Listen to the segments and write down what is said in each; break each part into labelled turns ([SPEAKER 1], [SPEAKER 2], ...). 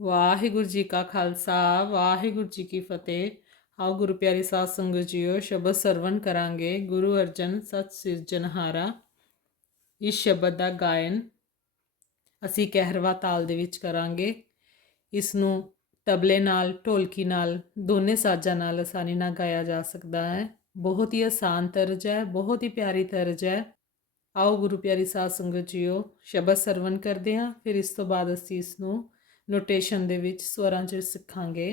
[SPEAKER 1] ਵਾਹਿਗੁਰੂ ਜੀ ਕਾ ਖਾਲਸਾ, ਵਾਹਿਗੁਰੂ ਜੀ ਕੀ ਫਤਿਹ। ਆਓ ਗੁਰੂ ਪਿਆਰੀ ਸਾਧ ਸੰਗਤ ਜੀਓ, ਸ਼ਬਦ ਸਰਵਣ ਕਰਾਂਗੇ। ਗੁਰੂ ਅਰਜਨ ਸਤ ਸਿਰਜਨਹਾਰਾ ਇਸ ਸ਼ਬਦ ਦਾ ਗਾਇਨ ਅਸੀਂ ਕਹਿਰਵਾ ਤਾਲ ਦੇ ਵਿੱਚ ਕਰਾਂਗੇ। ਇਸ ਨੂੰ ਤਬਲੇ ਨਾਲ, ਢੋਲਕੀ ਨਾਲ, ਦੋਨੇ ਸਾਜ਼ਾਂ ਨਾਲ ਆਸਾਨੀ ਨਾਲ ਗਾਇਆ ਜਾ ਸਕਦਾ ਹੈ। ਬਹੁਤ ਹੀ ਆਸਾਨ ਤਰਜ ਹੈ, ਬਹੁਤ ਹੀ ਪਿਆਰੀ ਤਰਜ ਹੈ। ਆਓ ਗੁਰੂ ਪਿਆਰੀ ਸਾਧ ਸੰਗਤ ਜੀਓ, ਸ਼ਬਦ ਸਰਵਣ ਕਰਦੇ ਹਾਂ, ਫਿਰ ਇਸ ਤੋਂ ਬਾਅਦ ਅਸੀਂ ਇਸ ਨੂੰ ਨੋਟੇਸ਼ਨ ਦੇ ਵਿੱਚ ਸਵਰਾਂ 'ਚ ਸਿੱਖਾਂਗੇ।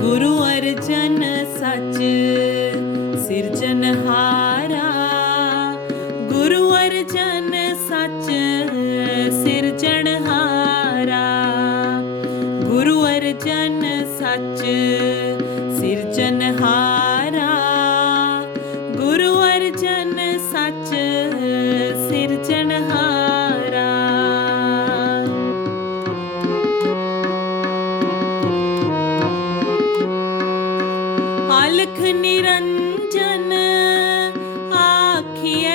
[SPEAKER 1] ਗੁਰੂ ਅਰਜਨ ਸੱਚ ਸਿਰਜਨਹਾਰਾ ਆਲਖ ਨਿਰੰਜਨ ਆਖੀਐ।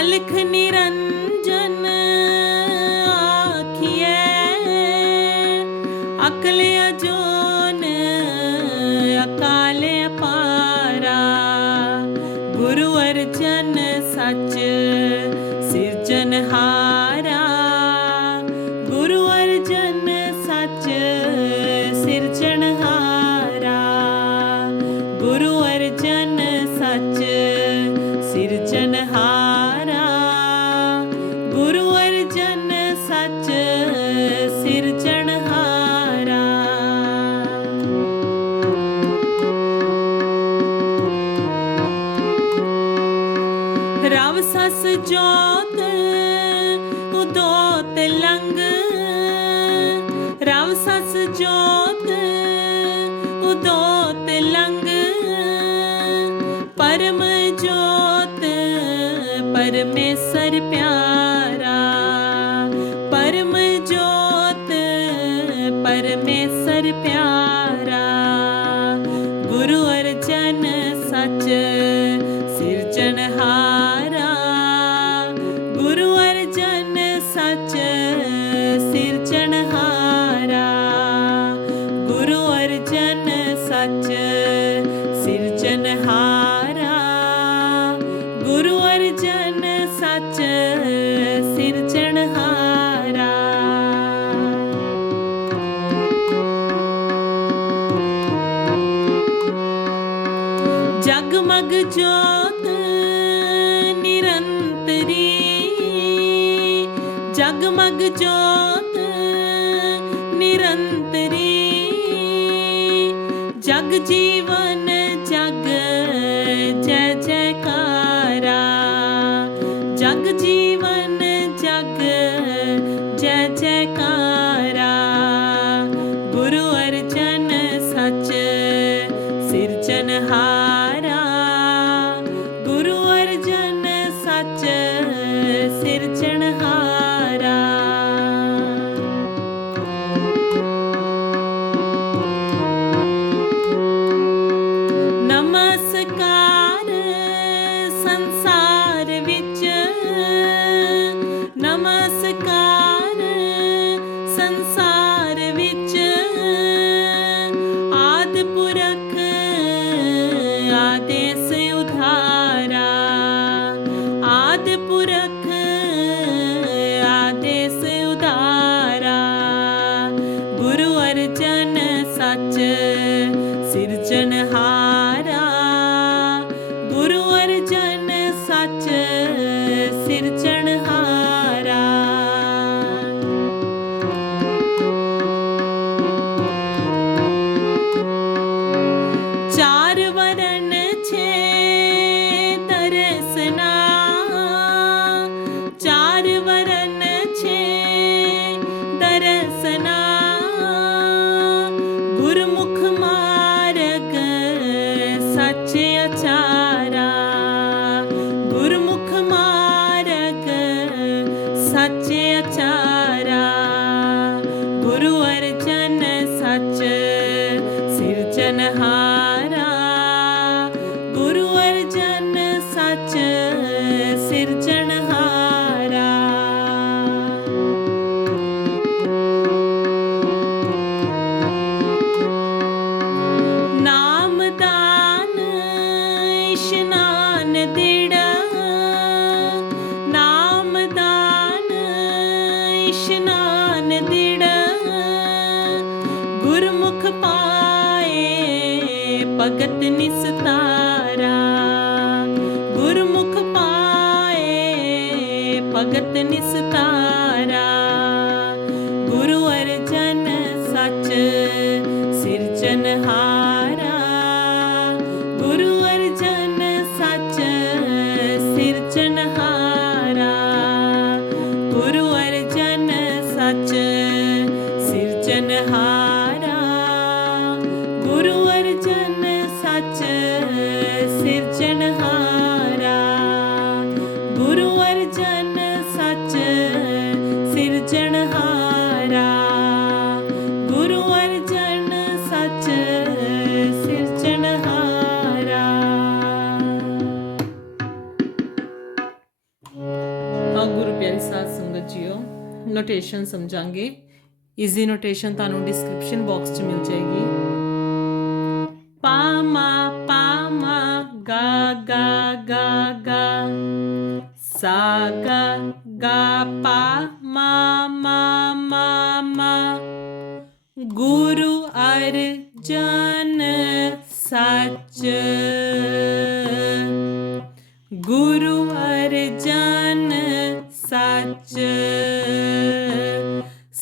[SPEAKER 1] ਅਲਖ ਨਿਰੰਜਨ ਰਵ ਸਸ ਜੋਤ ਉਦੋਤ ਲੰਗ ਰਵ ਸਸ ਜੋਤ ਉਦੋਤ ਲੰਗ ਪਰਮ ਜੋਤ, ਪਰਮੇਸ਼ਰ ਪਿਆਰਾ। ਪਰਮ ਜੋਤ, ਪਰਮੇਸ਼ਰ ਪਿਆਰਾ। ਗੁਰੂ ਅਰਜਨ ਸੱਚ ਸਿਰਜਣਹਾਰਾ ਜਗ ਜੋਤ ਨਿਰੰਤਰੀ। ਜਗ ਜੀਵਨ ਜਗ ਜੈ ਜੈਕਾਰਾ। ਜਗ ਜੀਵਨ ਜਗ ਜੈ ਜੈ ਨਿਰਜਣ ਹਾਰਾ ਚਾਰ ਵਰਨ ਛੇ ਤਰਸਨਾ। ਚਾਰ ਵਰਨ ਛੇ ਤਰਸਨਾ। ਗੁਰ ਭਗਤ ਨਿਸਤਾਰਾ, ਗੁਰੂ ਅਰਜਨ ਸੱਚ ਸਿਰਜਨਹਾਰਾ ਗੁਰੂ ਅਰਜਨ ਸੱਚ ਸਿਰਜਨਹਾਰਾ ਗੁਰੂ ਅਰਜਨ ਸੱਚ ਸਿਰਜਨਹਾਰਾ ਗੁਰੂ ਅਰਜਨ ਸੱਚ ਸਿਰਜਨਹਾਰਾ ਨੋਟੇਸ਼ਨ ਸਮਝਾਂਗੇ। ਇਸ ਦੀ ਨੋਟੇਸ਼ਨ ਤੁਹਾਨੂੰ ਡਿਸਕ੍ਰਿਪਸ਼ਨ ਬਾਕਸ 'ਚ ਮਿਲ ਜਾਏਗੀ।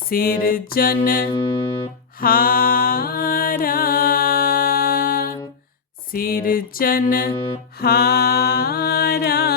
[SPEAKER 1] ਸਿਰਜਨ ਹਾਰਾ ਸਿਰਜਨ ਹਾਰਾ।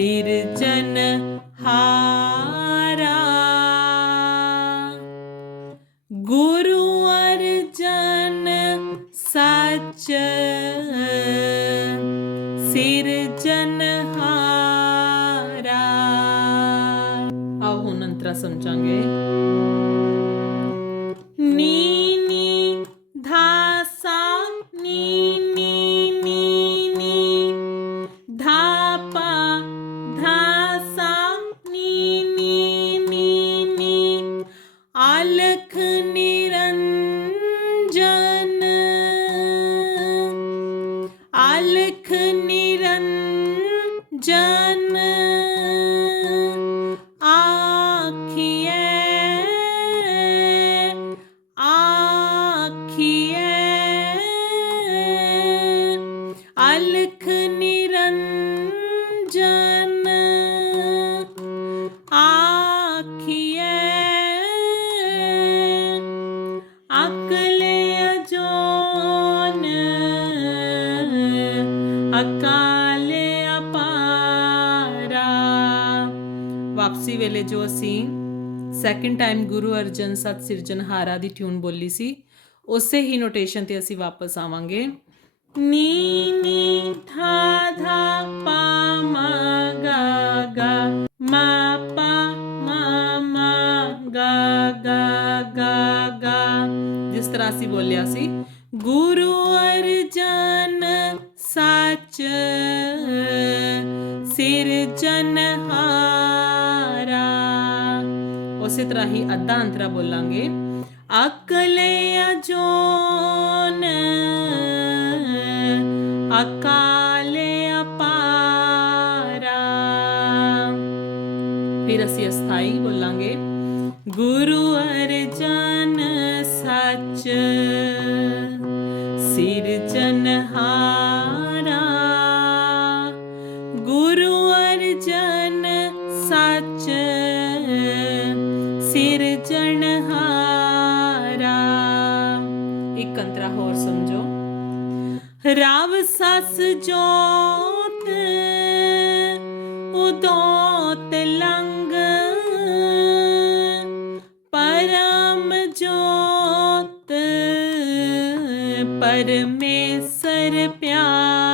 [SPEAKER 1] ਸਿਰਜਨ ਹਾਰਾ। ਗੁਰੂ ਅਰਜਨ ਸੱਚ ਸਿਰਜਨ ਹਾਰਾ। ਆਓ ਹੁਣ ਅੰਤਰਾ ਸਮਝਾਂਗੇ। ਸੈਕਿੰਡ ਟਾਈਮ ਗੁਰੂ ਅਰਜਨ ਸਤ ਸਿਰਜਨਹਾਰਾ ਦੀ ਟਿਊਨ ਬੋਲੀ ਸੀ ਉਸੇ ਹੀ ਨੋਟੇਸ਼ਨ ਤੇ ਅਸੀਂ ਵਾਪਸ ਆਵਾਂਗੇ ਨੀ ਨੀ ਥਾ ਥਾ ਪਾ ਮਾ ਗਾ ਗਾ ਮਾ ਪਾ ਮਾ ਮਾ ਗਾ ਗਾ ਗਾ ਗਾ ਜਿਸ ਤਰ੍ਹਾਂ ਅਸੀਂ ਬੋਲਿਆ ਸੀ ਗੁਰੂ ਅਰਜਨ ਸੱਚ ਸਿਰਜਨਹਾਰਾ ਉਸੇ ਤਰ੍ਹਾਂ ਹੀ ਅੱਧਾ ਅੰਤਰਾ ਬੋਲਾਂਗੇ। ਅਕਲੇ ਅਜੋਨ ਅਕਾ ਸਸ ਜੋਤ ਉਦੋਤ ਲੰਗ ਪਰਮ ਜੋਤ ਪਰਮੇਸ਼ਰ ਪਿਆਰਾ।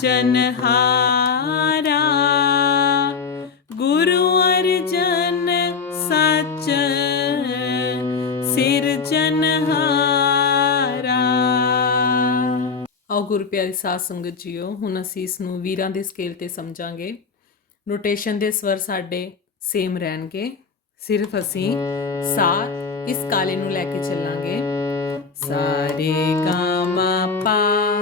[SPEAKER 1] ਸਿਰਜਨਹਾਰਾ ਗੁਰੂ ਅਰਜਨ ਸੱਚ ਸਿਰਜਨਹਾਰਾ ਆਓ ਗੁਰੂ ਪਿਆਰੀ ਸਾਧ ਸੰਗਤ ਜੀਓ, ਹੁਣ ਅਸੀਂ ਇਸ ਨੂੰ ਵੀਰਾਂ ਦੇ ਸਕੇਲ ਤੇ ਸਮਝਾਂਗੇ। ਨੋਟੇਸ਼ਨ ਦੇ ਸਵਰ ਸਾਡੇ ਸੇਮ ਰਹਿਣਗੇ। ਸਿਰਫ ਅਸੀਂ ਸਾ ਇਸ ਕਾਲੇ ਨੂੰ ਲੈ ਕੇ ਚੱਲਾਂਗੇ। ਸਾਰੇ ਗਾਮਾ ਪਾ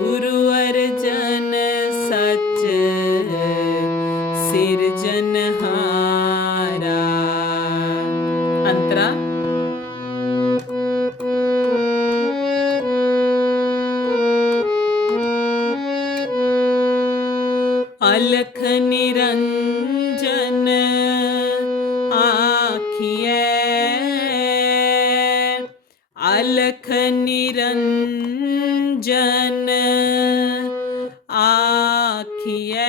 [SPEAKER 1] ਗੁਰੂ ਅਲਖ ਨਿਰੰਜਨ ਆਖੀਐ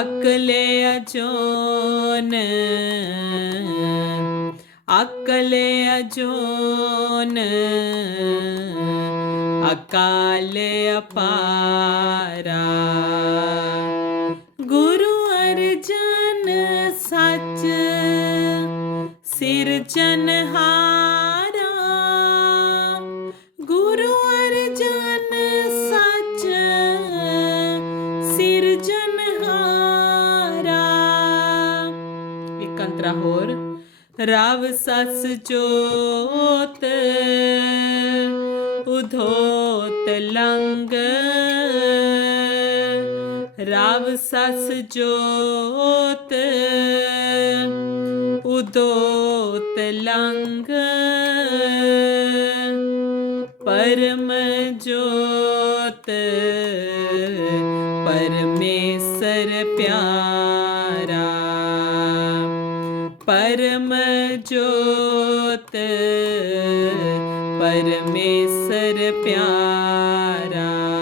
[SPEAKER 1] ਅਕਲੇ ਅਜੋਨ ਅਕਲੇ ਅਜੋਨ ਅਕਾਲ ਅਪਾਰਾ ਸਿਰਜਨਹਾਰਾ ਗੁਰੂ ਅਰਜਨ ਸੱਚ ਸਿਰਜਨਹਾਰਾ ਇੱਕ ਅੰਤਰਾ ਹੋਰ ਰਵ ਸੱਸ ਜੋਤ ਰਵ ਸਸ ਜੋਤ ਉਦੋਤ ਲੰਗ ਪਰਮ ਜੋਤ ਪਰਮੇਸ਼ਰ ਪਿਆਰਾ। ਪਰਮ ਜੋਤ ਪਰਮੇਸ਼ਰ ਪਿਆਰਾ।